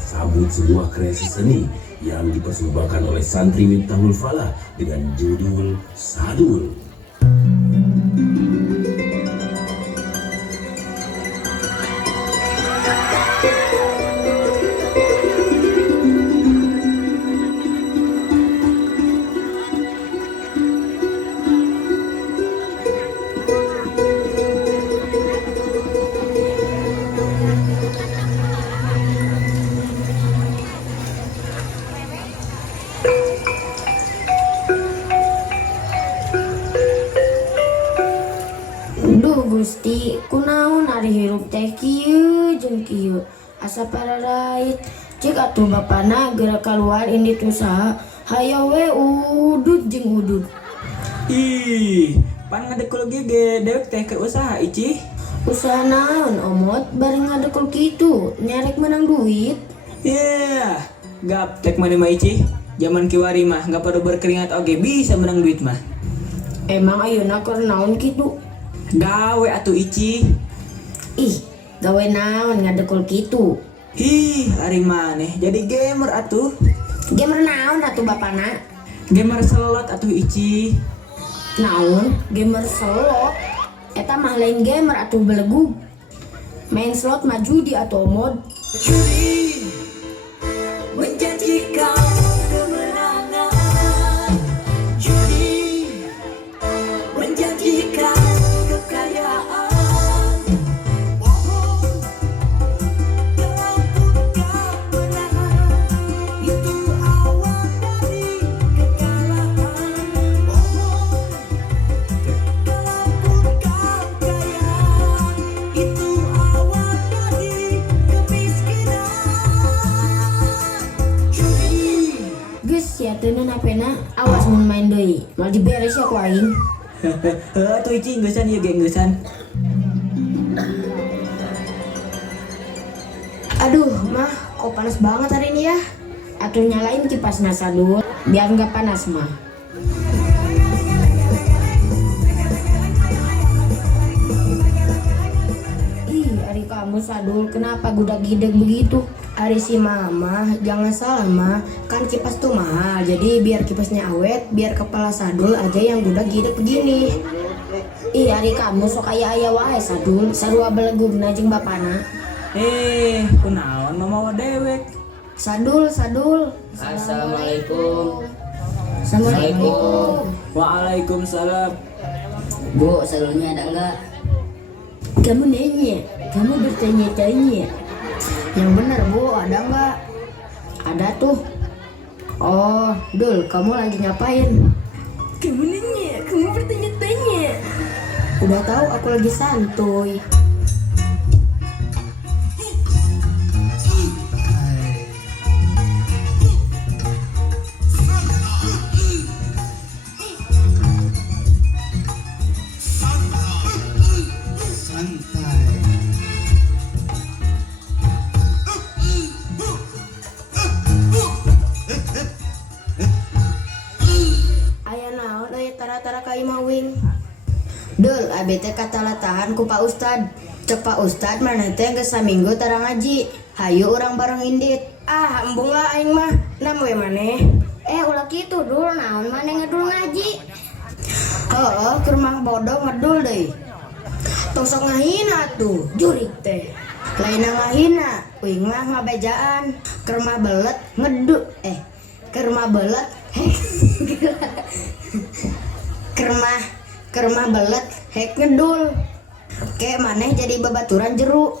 sambut sebuah kreasi seni yang dipersembahkan oleh santri Miftahul Falah dengan judul Sadul. Duh Gusti, kunaon ari hirup teh kieu jeung kieu. Asa pararait. Cek atuh bapana geura kaluar indi usaha. Hayo we udud jeung udud. Ih, pan ngadekul gege dewek teh keur usaha Ici. Usaha naon omot bareng ngadekul kitu, nyarek menang duit. Gaptek mana mah Ici. Zaman kiwari mah nggak perlu berkeringat oge bisa menang duit mah. Emang ayeuna keur naon kitu? Gawe atuh Ici. Ih, gawe naon ngadekul kitu? Ih, ari maneh jadi gamer atuh. Gamer naon atuh bapana? Gamer slot atuh Ici. Naon? Gamer slot? Eta mah lain gamer atuh belegug. Main slot mah judi atuh omod. Judi menjanjikan kemenangan. Judi menjanjikan kekayaan. Bohong melakukan kemenangan. Itu awal dari kekalahan. Bohong melakukan kekayaan. Itu awal dari kemiskinan. Judi. Geus sia teuneun hapena, awas mun main deui. Mal diberes ya ku aing. Tuh Ici ngeusan ieu ge ngeusan. Aduh, mah kok panas banget hari ini ya. Atuh nyalain kipasna Sadul biar nggak panas mah. Ih, ari kamu Sadul, kenapa gudak-gideg begitu? Ari si mama, jangan salah mah, kan kipas tuh mahal. Jadi biar kipasnya awet, biar kepala Sadul aja yang gudak-gideg begini. Ih, ari kamu sok aya wae Sadul, sarua belegugna jeung bapana. Kunaon mama dewek. Sadul. Assalamualaikum. Assalamualaikum. Waalaikumsalam. Bu, salurnya ada enggak? Kamu nanya, kamu bertanya-tanya. Yang benar Bu, ada nggak? Ada tuh. Oh, Dul, kamu lagi ngapain? Kamu nanya, kamu bertanya-tanya. Udah tahu aku lagi santuy. Aya naon aya tara-tara ka imawing. Dul, abi teh katalatahan ku Pak Ustad. Cek Pak Ustad maneh teh geus saminggu tara ngaji. Hayu urang bareng indit. Ah, embung lah aing mah. Nam we maneh. Ulah kitu Dul, naon maneh ngedul ngaji. Heeh, keur mah bodoh ngedul deui. Tong sok ngahina tuh, jurik teh. Lain ngahina, uing mah ngabejaan. Keur mah belet ngedu keur mah belet kermah belet hek ngedul. Kayak maneh jadi babaturan jeruk.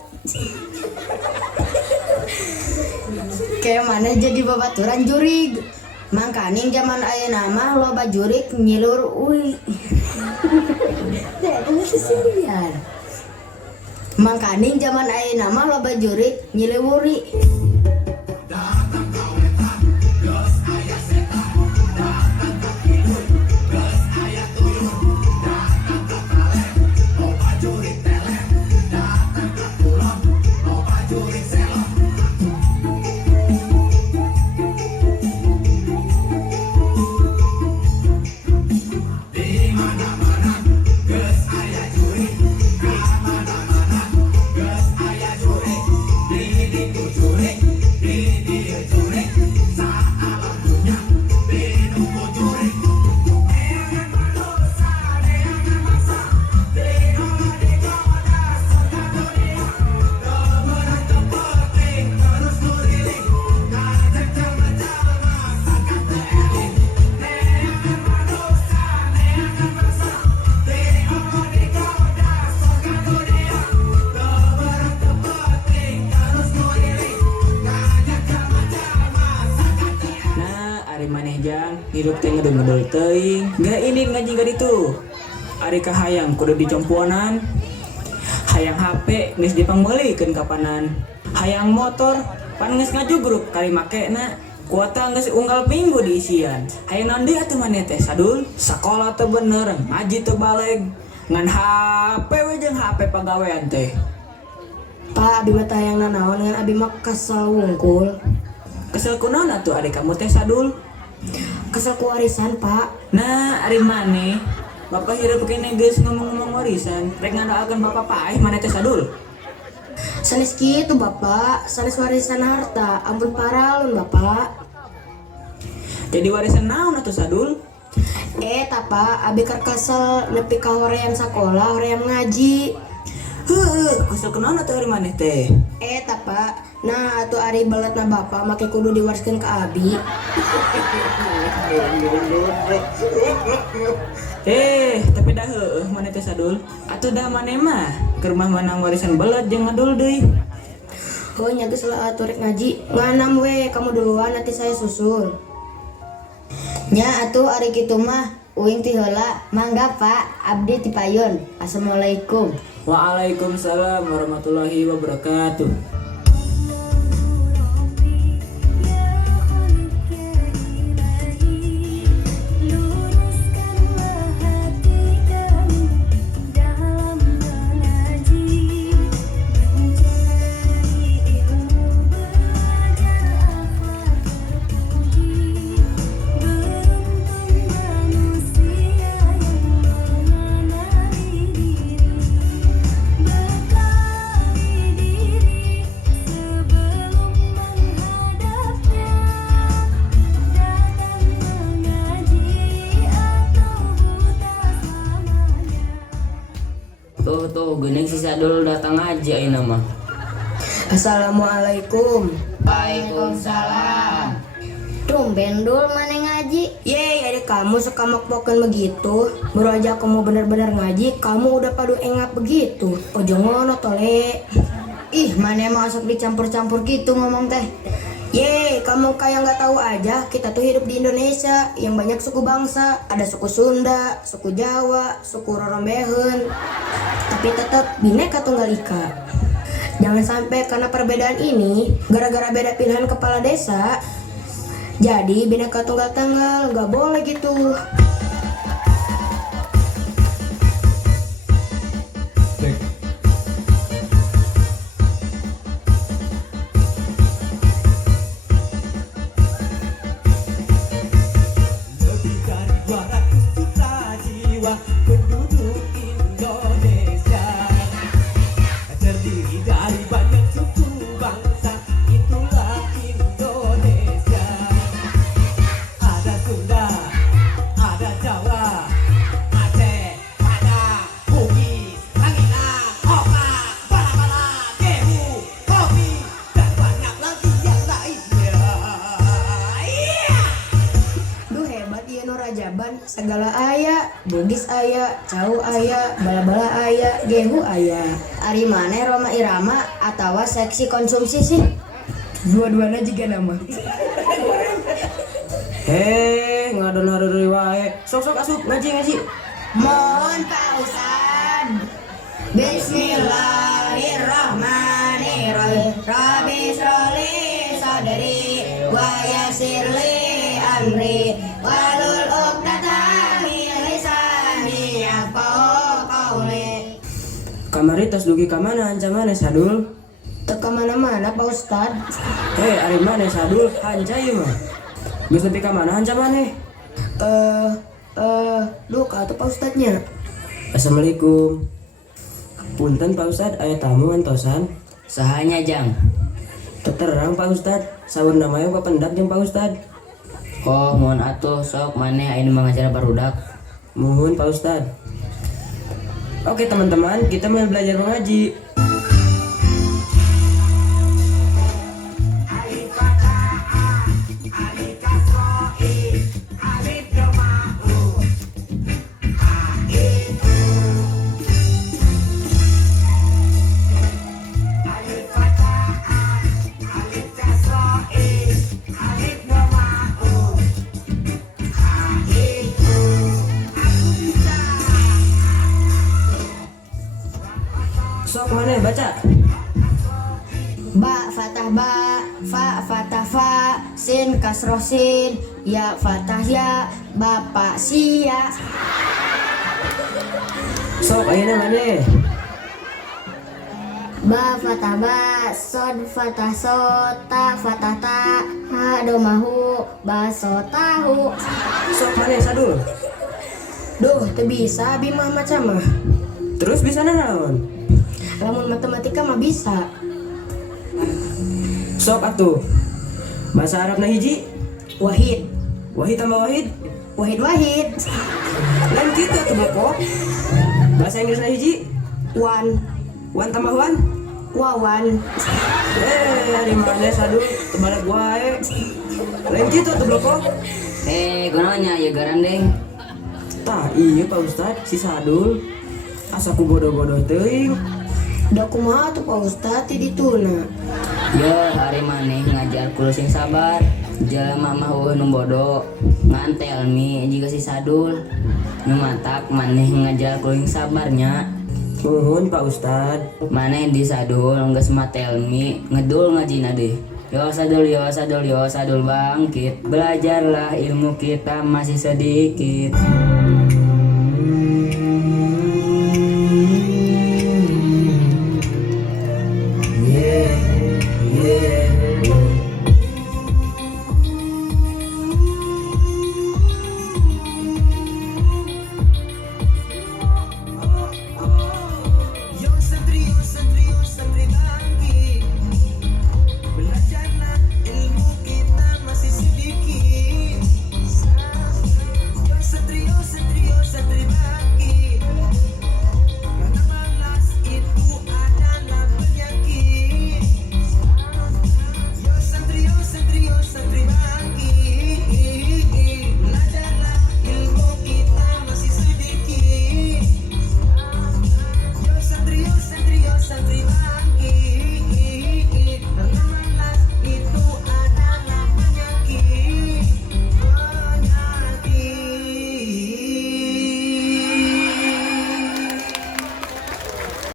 Kayak maneh jadi babaturan jurig. Mangkaning zaman ayeuna mah loba jurig nyilur uy. Mangkaning zaman ayeuna mah loba jurig nyilewuri. Gus aya jurig, di ditu jurig. hidup teh ngedul teuing. Gak ini ngaji gak itu. Ari kahayang kudu dicompuanan. Hayang HP geus dipangmeulikeun kapanan. Hayang motor pan geus ngajugruk kali makena. Kuota geus unggal minggu diisian. Hayang naon deui atuh maneh teh Sadul? Sakola teu bener, ngaji teu baleg. Ngan HP we jeung HP pagawean teh. Pak, abi mah tayang nanaon ngan abi mah kesel wungkul. Kesel kunaon atuh adik kamu teh Sadul? Kesel ku warisan, Pak. Nah, ari maneh Bapak hirup kene geus ngomong-ngomong warisan. Rek ngandalkeun Bapak paeh maneh teh Sadul. Sanes kitu, Bapak. Sanes warisan harta, ampun paralun, Bapak. Jadi warisan naon atuh Sadul? Pak, abi keur kesel nepi ka hoream sakola, hoream ngaji. Heuh, kesel kunaon atuh ari maneh teh? Pak, nah atuh ari beletna Bapak make kudu diwariskeun ka abi. Tapi dah heueuh maneh teh Sadul. Atuh dah maneh mah keur mah manang warisan belet jeung ngadul deui. Heuh nya geus lah atuh rek ngaji. Nganam we, kamu duluan nanti saya susul. Nya atuh ari kitu mah uing ti heula. Mangga Pak, abdi ti payun. Assalamualaikum. Waalaikumsalam warahmatullahi wabarakatuh. Tuh, geuning si Sadul datang aja ayeuna mah. Assalamualaikum. Waalaikumsalam. Tumben Dul maneh ngaji. Yeay, adik kamu suka mokbokeun begitu. Baru aja kamu bener-bener ngaji, kamu udah padu engap begitu. Ojo ngono tole. Ih, maneh mau asok dicampur-campur gitu ngomong teh. Yeay, kamu kayak nggak tahu aja, kita tuh hidup di Indonesia yang banyak suku bangsa. Ada suku Sunda, suku Jawa, suku Rorombehen. Tapi tetap Bhinneka Tunggal Ika. Jangan sampai karena perbedaan ini, gara-gara beda pilihan kepala desa, jadi Bhinneka Tunggal Tanggal, nggak boleh gitu. Lebih dari 200 juta jiwa penduduk Indonesia, terdiri dari banyak suku bangsa, itulah Indonesia. Ada Sunda, ada Jawa, Aceh, Padang, Bugis, Langina, Oka, Bala-Bala, Gehu, Kopi, dan banyak lagi yang lainnya. Duh hebat ieu nu Rajaban, segala aya, Bugis aya, Cau aya, Bala-Bala aya, Gehu aya. Ari maneh Roma Irama atawa seksi konsumsi sih? Dua-duanya juga nama. Ngadon-ngadon wae. Sok-sok asup ngaji. Mohon Pak Ustad. Bismillahirrahmanirrahim. Rabbi shroli sadri wa yassir li amri walul 'uqdatam min lisani yafqahu qawli. Kamari tos dugi ka mana ancamane Sadul? Teu ka mana-mana Pak Ustad. Ari maneh Sadul hancai mah. Geus nepi ka mana ancamane? Duh ka atuh Pak Ustadnya. Assalamualaikum. Punten Pak Ustad, aya tamu antosan. Sahanya Jang. Terang Pak Ustad, saur namanya Pak Pendap jeung Pak Ustad. Oh, mohon atuh sok maneh ayeuna mah ngajar barudak. Mohon Pak Ustad. Oke teman-teman, kita mau belajar mengaji. fatah fa, sin kasroh sin, ya fatah ya, bapak sia. Sok ayeuna maneh. Ba fatah ba, sod fatah sod, ta fatah ta, ha domahu, baso tahu. Sok maneh sadul. Duh, teu bisa abi mah macam mah. Terus bisa naon? Lamun matematika mah bisa. Sok atuh. Bahasa Arabna hiji, Wahid, wahid tambah wahid. wahid. Lain kitu atuh bloko. Bahasa Inggrisna hiji, Wan, wan tambah wan. wawan. Ari maneh sadul tebalag wae. Lain kitu atuh bloko. Gunanya ya garandeng. Tah iya Pak Ustad si sadul. Asa ku bodoh-bodoh teuing. Da kumaha tuh Pak Ustad ti dituna. Yo hari maneh ngajar kulo sing sabar. Jelema mah eueuh nu bodoh. Ngantel mi jiga si sadul. Nu matak maneh ngajar kulo sing sabarnya. Nuhun Pak Ustad. Maneh di sadul geus matel mi ngedul ngajina deh. Yo sadul bangkit. Belajarlah ilmu kita masih sedikit.